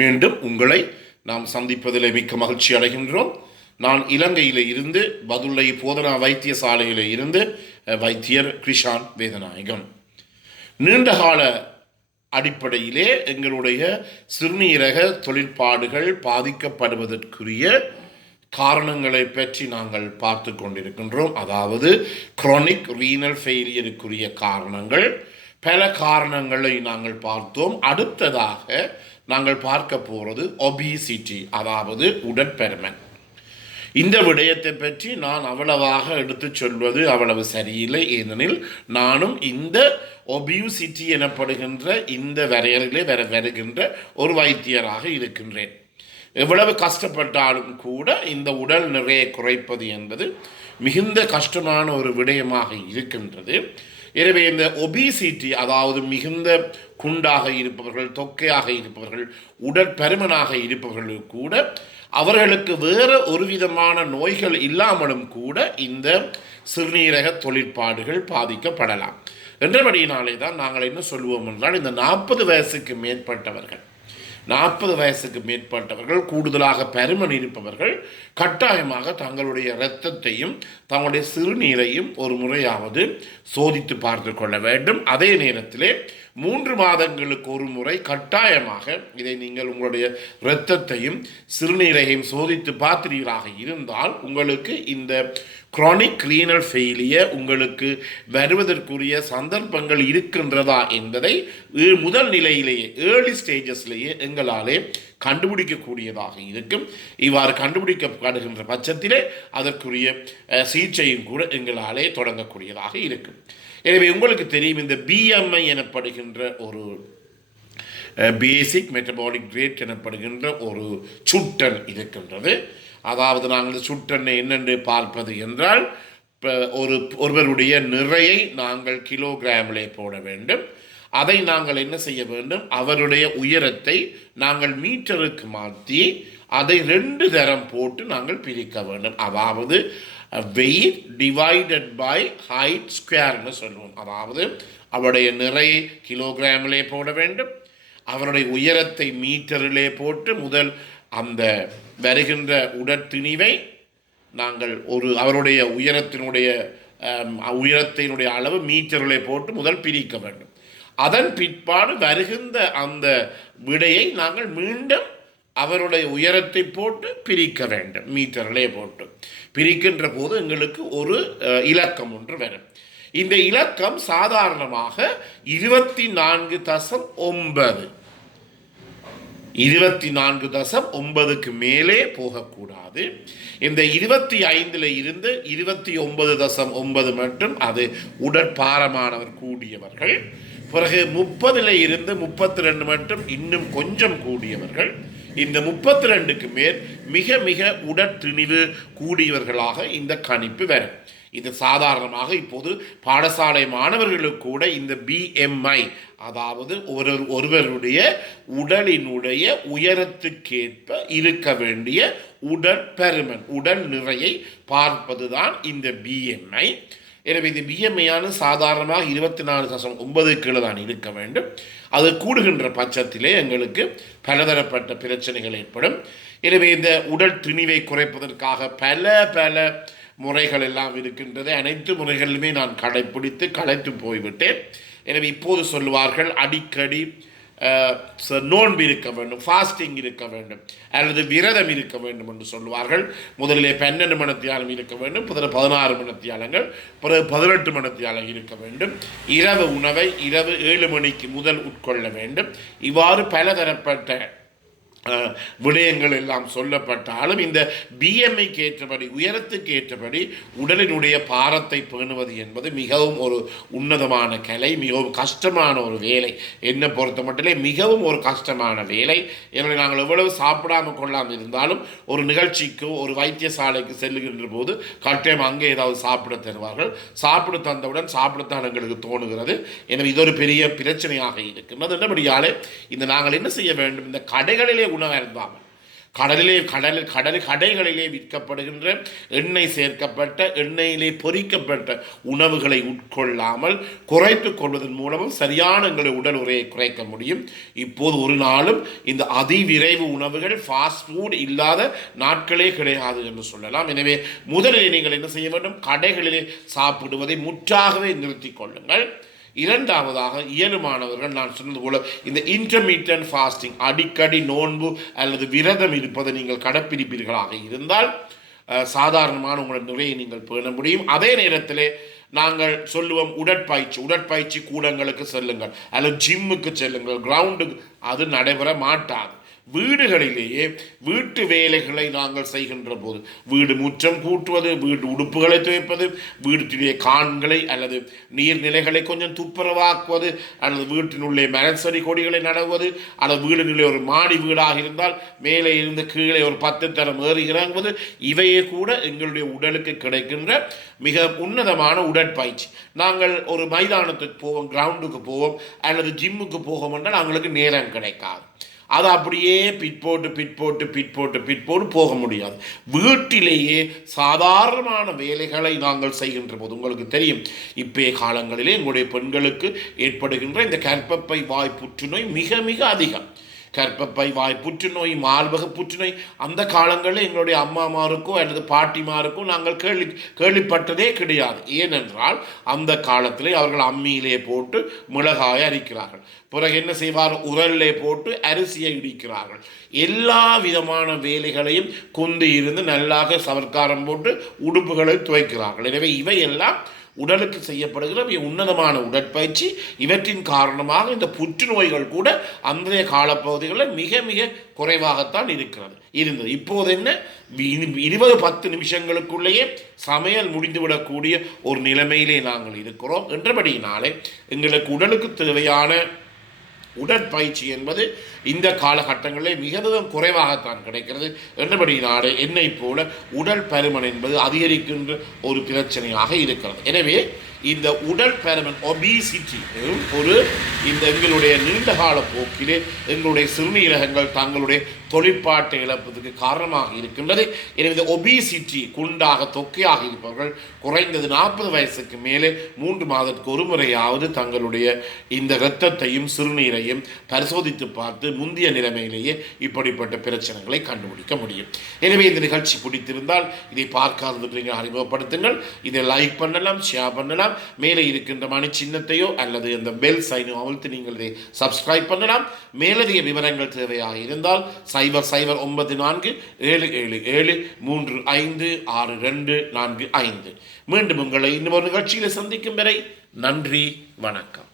மீண்டும் உங்களை நாம் சந்திப்பதில் மிக்க மகிழ்ச்சி அடைகின்றோம். நான் இலங்கையில் இருந்து பதுளை போதனா வைத்தியசாலையில் இருந்து வைத்தியர் கிருஷான் வேதநாயகம். நீண்டகால அடிப்படையிலே எங்களுடைய சிறுநீரக தொழிற்பாடுகள் பாதிக்கப்படுவதற்குரிய காரணங்களை பற்றி நாங்கள் பார்த்து கொண்டிருக்கின்றோம். அதாவது குரோனிக் ரீனல் ஃபெயிலியருக்குரிய காரணங்கள், பல காரணங்களை நாங்கள் பார்த்தோம். அடுத்ததாக நாங்கள் பார்க்க போகிறது ஒபிசிட்டி, அதாவது உடற்பருமன். இந்த விடயத்தை பற்றி நான் அவ்வளவாக எடுத்து சொல்வது அவ்வளவு சரியில்லை. ஏனெனில் நானும் இந்த ஒபியூசிட்டி எனப்படுகின்ற இந்த வரையறையிலே வருகின்ற ஒரு வைத்தியராக இருக்கின்றேன். எவ்வளவு கஷ்டப்பட்டாலும் கூட இந்த உடல் நிறையை குறைப்பது என்பது மிகுந்த கஷ்டமான ஒரு விடயமாக இருக்கின்றது. எனவே இந்த ஒபிசிட்டி, அதாவது மிகுந்த குண்டாக இருப்பவர்கள், தொக்கையாக இருப்பவர்கள், உடற்பருமனாக இருப்பவர்கள் கூட அவர்களுக்கு வேறு ஒரு விதமான நோய்கள் இல்லாமலும் கூட இந்த சிறுநீரக தொழிற்பாடுகள் பாதிக்கப்படலாம். என்றபடியினாலே தான் நாங்கள் என்ன சொல்லுவோம் என்றால், இந்த 40 வயசுக்கு மேற்பட்டவர்கள், 40 வயசுக்கு மேற்பட்டவர்கள், கூடுதலாக பருமன் இருப்பவர்கள் கட்டாயமாக தங்களுடைய இரத்தத்தையும் தங்களுடைய சிறுநீரையும் ஒரு முறையாவது சோதித்து பார்த்து கொள்ள வேண்டும். அதே நேரத்திலே 3 மாதங்களுக்கு ஒரு முறை கட்டாயமாக இதை நீங்கள் உங்களுடைய இரத்தத்தையும் சிறுநீரையும் சோதித்து பார்த்தீர்களாக இருந்தால் உங்களுக்கு இந்த குரோனிக் ரீனல் ஃபெயிலியர் உங்களுக்கு வருவதற்குரிய சந்தர்ப்பங்கள் இருக்கின்றதா என்பதை முதல் நிலையிலேயே, ஏர்லி ஸ்டேஜஸ்லேயே எங்களாலே கண்டுபிடிக்கக்கூடியதாக இருக்கும். இவ்வாறு கண்டுபிடிக்கப்படுகின்ற பட்சத்திலே அதற்குரிய சிகிச்சையும் கூட எங்களாலே தொடங்கக்கூடியதாக இருக்கும். எனவே உங்களுக்கு தெரியும், இந்த பிஎம்ஐ எனப்படுகின்ற ஒரு பேசிக் மெட்டபாலிக் ரேட் எனப்படுகின்ற ஒரு சுட்டன் இருக்கின்றது. அதாவது நாங்கள் சுட்டனை என்னென்று பார்ப்பது என்றால், ஒருவருடைய நிறையை நாங்கள் கிலோகிராமிலே போட வேண்டும். அதை நாங்கள் என்ன செய்ய வேண்டும், அவருடைய உயரத்தை நாங்கள் மீட்டருக்கு மாற்றி அதை 2 தரம் போட்டு நாங்கள் பிரிக்க வேண்டும். அதாவது வெயிட் டிவைடட் பை ஹைட் ஸ்கொயர்னு சொல்லுவோம். அதாவது அவருடைய நிறையை கிலோகிராமிலே போட வேண்டும், அவருடைய உயரத்தை மீட்டரிலே போட்டு முதல் அந்த வருகின்ற உடற்திணிவை நாங்கள் அவருடைய உயரத்தினுடைய அளவு மீட்டரிலே போட்டு முதல் பிரிக்க வேண்டும். அதன் பிற்பாடு வருகின்ற அந்த விடையை நாங்கள் மீண்டும் அவருடைய உயரத்தை போட்டு பிரிக்க வேண்டும். மீட்டரிலே போட்டு பிரிக்கின்ற போது எங்களுக்கு ஒரு இலக்கம் ஒன்று வரும். இந்த இலக்கம் சாதாரணமாக 24.9 24.9க்கு மேலே போகக்கூடாது. இந்த 25 இருந்து 29.9 மட்டும் அது உடற்பாரமானவர் கூடியவர்கள். பிறகு 30 இருந்து 32 மட்டும் இன்னும் கொஞ்சம் கூடியவர்கள். இந்த 32க்கு மேல் மிக மிக உடற்திணிவு கூடியவர்களாக இந்த கணிப்பு வரும். இது சாதாரணமாக இப்போது பாடசாலை மாணவர்களுக்கு கூட இந்த பிஎம்ஐ, அதாவது ஒருவருடைய உடலினுடைய உயரத்துக்கேற்ப இருக்க வேண்டிய உடற்பருமன், உடல் நிறையை பார்ப்பதுதான் இந்த பிஎம்ஐ. எனவே இந்த பிஎம்ஐயான சாதாரணமாக 24.9 கீழே தான் இருக்க வேண்டும். அது கூடுகின்ற பட்சத்திலே எங்களுக்கு பலதரப்பட்ட பிரச்சனைகள் ஏற்படும். எனவே இந்த உடல் திணிவை குறைப்பதற்காக பல முறைகள் எல்லாம் இருக்கின்றது. அனைத்து முறைகளிலுமே நான் கடைப்பிடித்து களைத்து போய்விட்டேன். எனவே இப்போது சொல்லுவார்கள், அடிக்கடி நோன்பு இருக்க வேண்டும், ஃபாஸ்டிங் இருக்க வேண்டும், அல்லது விரதம் இருக்க வேண்டும் என்று சொல்லுவார்கள். முதலிலே 12 மணித்தியாலம் இருக்க வேண்டும், பிறகு 16 மணித்தியாலங்கள், பிறகு 18 மணித்தியாலம் இருக்க வேண்டும். இரவு உணவை இரவு 7 மணிக்கு முதல் உட்கொள்ள வேண்டும். இவ்வாறு பலதரப்பட்ட விடயங்கள் எல்லாம் சொல்லப்பட்டாலும் இந்த பிஎம்ஐக்கு ஏற்றபடி, உயரத்துக்கு ஏற்றபடி உடலினுடைய பாரத்தை பேணுவது என்பது மிகவும் ஒரு உன்னதமான கலை, மிகவும் கஷ்டமான ஒரு வேலை. என்னை பொறுத்த மட்டிலே மிகவும் ஒரு கஷ்டமான வேலை. எனவே நாங்கள் எவ்வளவு சாப்பிடாமல் கொள்ளாமல் இருந்தாலும் ஒரு நிகழ்ச்சிக்கு ஒரு வைத்தியசாலைக்கு செல்லுகின்ற போது கட்டாயம் அங்கே ஏதாவது சாப்பிட தருவார்கள். சாப்பிட தந்தவுடன் சாப்பிடத்தான் எங்களுக்கு தோணுகிறது. எனவே இது ஒரு பெரிய பிரச்சனையாக இருக்கின்றது. என்றபடியாலே இந்த நாங்கள் என்ன செய்ய வேண்டும், இந்த கடைகளிலே உணவு இருந்தாமல் கடைகளிலே விற்கப்படுகின்ற எண்ணெய் சேர்க்கப்பட்ட எண்ணெயிலே பொரிக்கப்பட்ட உணவுகளை உட்கொள்ளாமல் குறைத்துக் கொள்வதன் மூலமும் சரியான எங்களுடைய உடல் உரையை குறைக்க முடியும். இப்போது ஒரு நாளும் இந்த அதிவிரைவு உணவுகள் ஃபாஸ்ட் ஃபுட் இல்லாத நாட்களே கிடையாது என்று சொல்லலாம். எனவே முதலில் நீங்கள் என்ன செய்ய வேண்டும்? கடைகளிலே சாப்பிடுவதை முற்றாகவே நிறுத்திக் கொள்ளுங்கள். இரண்டாவதாக, இயலுமானவர்கள் நான் சொன்னது போல இந்த இன்டர்மீடியன்ட் ஃபாஸ்டிங், அடிக்கடி நோன்பு அல்லது விரதம் இருப்பதை நீங்கள் கடைப்பிடிப்பீர்களாக இருந்தால் சாதாரணமான உங்களோட நிறையை நீங்கள் பேண முடியும். அதே நேரத்தில் நாங்கள் சொல்லுவோம் உடற்பயிற்சி கூடங்களுக்கு செல்லுங்கள் அல்லது ஜிம்முக்கு செல்லுங்கள், கிரவுண்டுக்கு, அது நடைபெற மாட்டாது. வீடுகளிலேயே வீட்டு வேலைகளை நாங்கள் செய்கின்ற போது, வீடு முற்றம் கூட்டுவது, வீட்டு உடுப்புகளை துவைப்பது, வீட்டிலே கான்களை அல்லது நீர்நிலைகளை கொஞ்சம் துப்புரவாக்குவது, அல்லது வீட்டினுள்ளே மரச்செடி கொடிகளை நடுவது, அல்லது வீடினுள்ளே ஒரு மாடி வீடாக இருந்தால் மேலே இருந்து கீழே ஒரு 10 தரம் ஏறி இறங்குவது, இவையே கூட எங்களுடைய உடலுக்கு கிடைக்கின்ற மிக உன்னதமான உடற்பயிற்சி. நாங்கள் ஒரு மைதானத்துக்கு போவோம், கிரவுண்டுக்கு போவோம் அல்லது ஜிம்முக்கு போவோம் என்றால் அவங்களுக்கு நேரம் கிடைக்காது. அது அப்படியே பிற்போட்டு போக முடியாது. வீட்டிலேயே சாதாரணமான வேலைகளை நாங்கள் செய்கின்ற போது உங்களுக்கு தெரியும், இப்பே காலங்களிலே எங்களுடைய பெண்களுக்கு ஏற்படுகின்ற இந்த கர்ப்பப்பை வாய் புற்றுநோய் மிக மிக அதிகம். கர்ப்பப்பை வாய் புற்றுநோய், மார்பக புற்றுநோய் அந்த காலங்களில் எங்களுடைய அம்மாமாருக்கோ அல்லது பாட்டிமாருக்கோ நாங்கள் கேள்விப்பட்டதே கிடையாது. ஏனென்றால் அந்த காலத்திலே அவர்கள் அம்மியிலே போட்டு மிளகாயை அரிக்கிறார்கள், பிறகு என்ன செய்வார், உரலிலே போட்டு அரிசியை இடிக்கிறார்கள். எல்லா விதமான வேலைகளையும் கொண்டு இருந்து நல்லாக சவர்க்காரம் போட்டு உடுப்புகளை துவைக்கிறார்கள். எனவே இவையெல்லாம் உடலுக்கு செய்யப்படுகிற உன்னதமான உடற்பயிற்சி. இவற்றின் காரணமாக இந்த புற்றுநோய்கள் கூட அன்றைய காலப்பகுதிகளில் மிக மிக குறைவாகத்தான் இருந்தது. இப்போது என்ன, 20-10 நிமிஷங்களுக்குள்ளேயே சமையல் முடிந்துவிடக்கூடிய ஒரு நிலைமையிலே நாங்கள் இருக்கிறோம். என்றபடியினாலே எங்களுக்கு உடலுக்கு தேவையான உடற்பயிற்சி என்பது இந்த காலகட்டங்களில் மிகவும் குறைவாகத்தான் கிடைக்கிறது. என்றபடினாலே என்னை போல உடல் பருமன் என்பது அதிகரிக்கின்ற ஒரு பிரச்சனையாக இருக்கிறது. எனவே இந்த உடல் பருமன், ஒபிசிட்டி, எங்களுடைய நீண்டகால போக்கிலே எங்களுடைய சிறுநீரகங்கள் தங்களுடைய தொழிற்பாட்டை இழப்பதற்கு காரணமாக இருக்கின்றது. எனவே இந்த ஒபிசிட்டி, குண்டாக தொக்கையாக இருப்பவர்கள் குறைந்தது 40 வயசுக்கு மேலே 3 மாதத்துக்கு ஒரு முறையாவது தங்களுடைய இந்த இரத்தத்தையும் சிறுநீரையும் பரிசோதித்து பார்த்து முந்தைய நிலைமையிலேயே இப்படிப்பட்ட பிரச்சனைகளை கண்டுபிடிக்க முடியும். எனவே இந்த நிகழ்ச்சி பிடித்திருந்தால் இதை பார்க்காதவர்கள் நீங்கள் அறிமுகப்படுத்துங்கள். இதை லைக் பண்ணலாம், ஷேர் பண்ணலாம். மேலே இருக்கின்ற மணி சின்னத்தையோ அல்லது இந்த பெல் சைனோ அழுத்தி நீங்கள் இதை சப்ஸ்கிரைப் பண்ணலாம். மேலதிக விவரங்கள் தேவையாக இருந்தால் 009777356245. மீண்டும் உங்களை இன்னொரு நிகழ்ச்சியில் சந்திக்கும் வரை நன்றி, வணக்கம்.